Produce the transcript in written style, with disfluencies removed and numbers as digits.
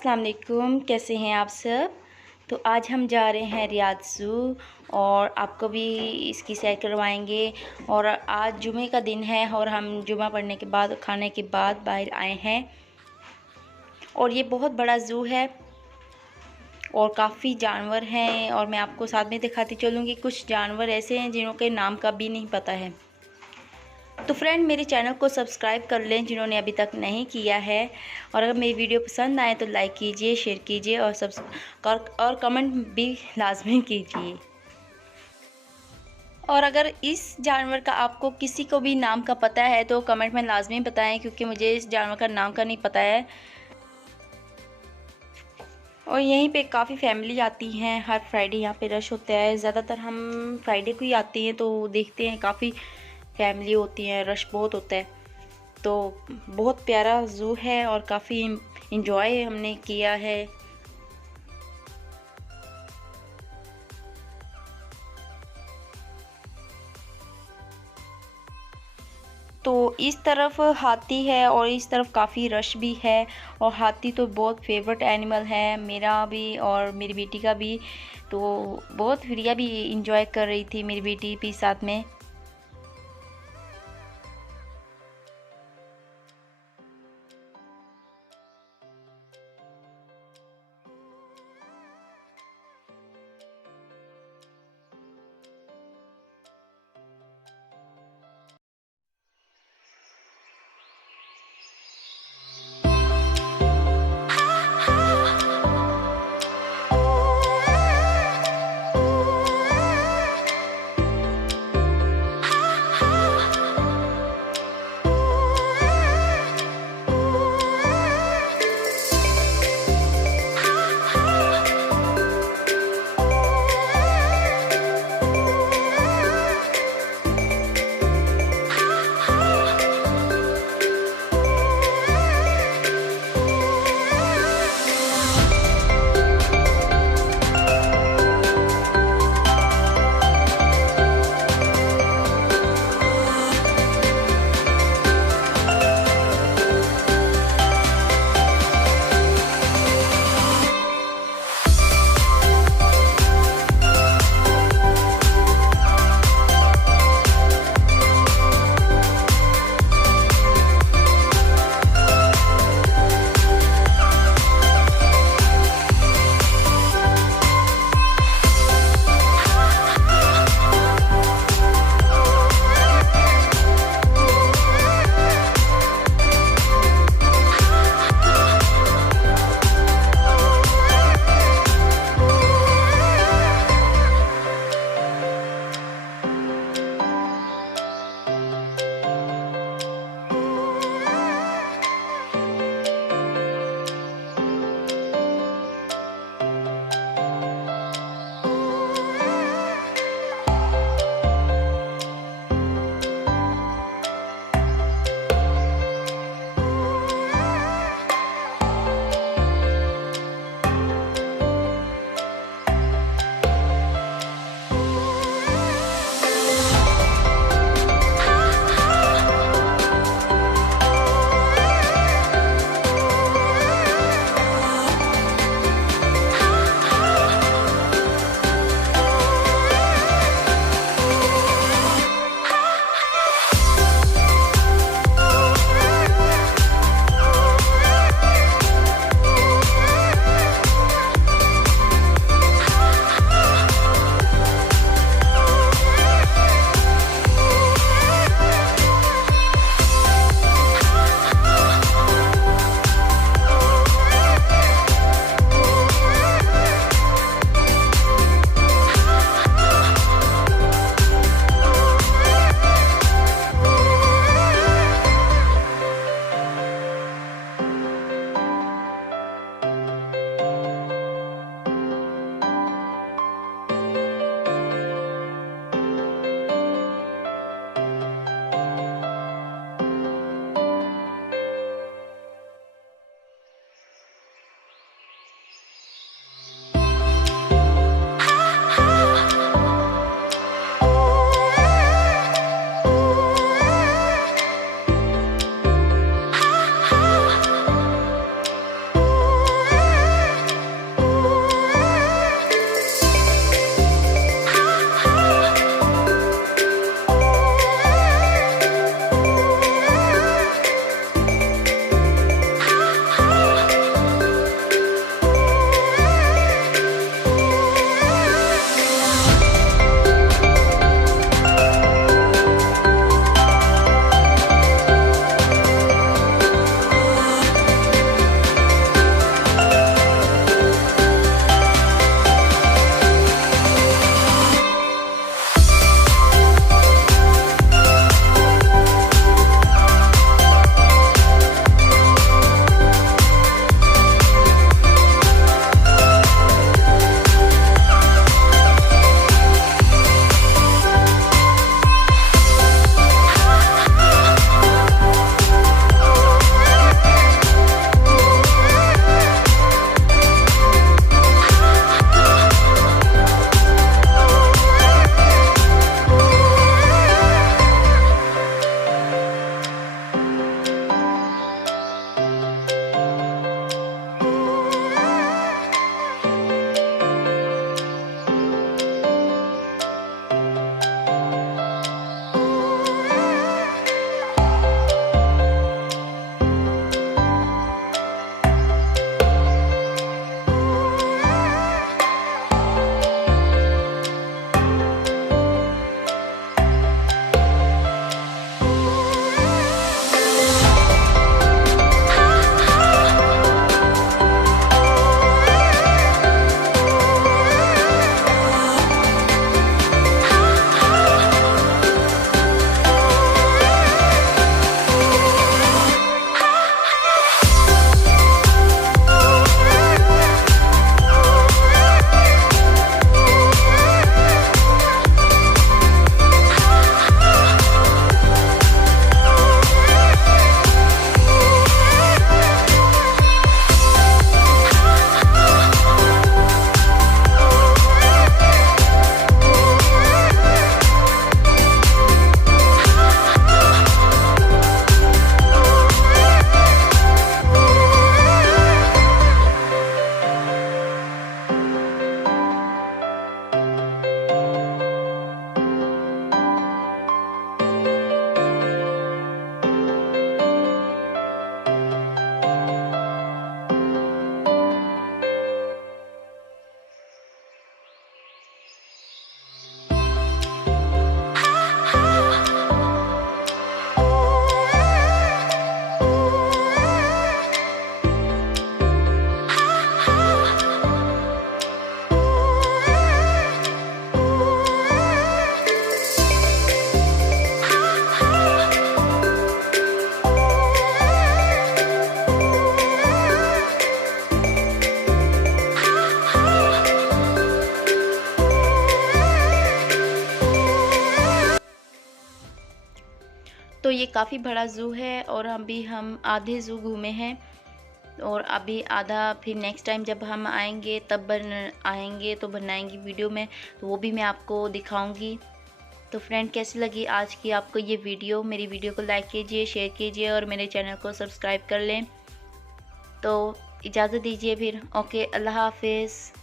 अस्सलाम वालेकुम, कैसे हैं आप सब। तो आज हम जा रहे हैं रियाद ज़ू और आपको भी इसकी सैर करवाएंगे। और आज जुमे का दिन है और हम जुमा पढ़ने के बाद खाने के बाद बाहर आए हैं। और ये बहुत बड़ा ज़ू है और काफ़ी जानवर हैं और मैं आपको साथ में दिखाती चलूँगी। कुछ जानवर ऐसे हैं जिनों के नाम का भी नहीं पता है। तो फ्रेंड, मेरे चैनल को सब्सक्राइब कर लें जिन्होंने अभी तक नहीं किया है। और अगर मेरी वीडियो पसंद आए तो लाइक कीजिए, शेयर कीजिए और कमेंट भी लाजमी कीजिए। और अगर इस जानवर का आपको किसी को भी नाम का पता है तो कमेंट में लाजमी बताएं, क्योंकि मुझे इस जानवर का नाम का नहीं पता है। और यहीं पे काफ़ी फैमिली आती हैं, हर फ्राइडे यहाँ पे रश होता है। ज़्यादातर हम फ्राइडे को ही आते हैं तो देखते हैं काफ़ी फैमिली होती है, रश बहुत होता है। तो बहुत प्यारा ज़ू है और काफ़ी इंजॉय हमने किया है। तो इस तरफ हाथी है और इस तरफ काफ़ी रश भी है। और हाथी तो बहुत फेवरेट एनिमल है मेरा भी और मेरी बेटी का भी। तो बहुत प्रिया भी इंजॉय कर रही थी, मेरी बेटी भी साथ में। तो ये काफ़ी बड़ा ज़ू है और हम आधे ज़ू घूमे हैं और अभी आधा फिर नेक्स्ट टाइम जब हम आएंगे तब आएंगे तो बनाएंगे वीडियो में, तो वो भी मैं आपको दिखाऊंगी। तो फ्रेंड कैसी लगी आज की आपको ये वीडियो? मेरी वीडियो को लाइक कीजिए, शेयर कीजिए और मेरे चैनल को सब्सक्राइब कर लें। तो इजाज़त दीजिए फिर। ओके, अल्लाह हाफिज़।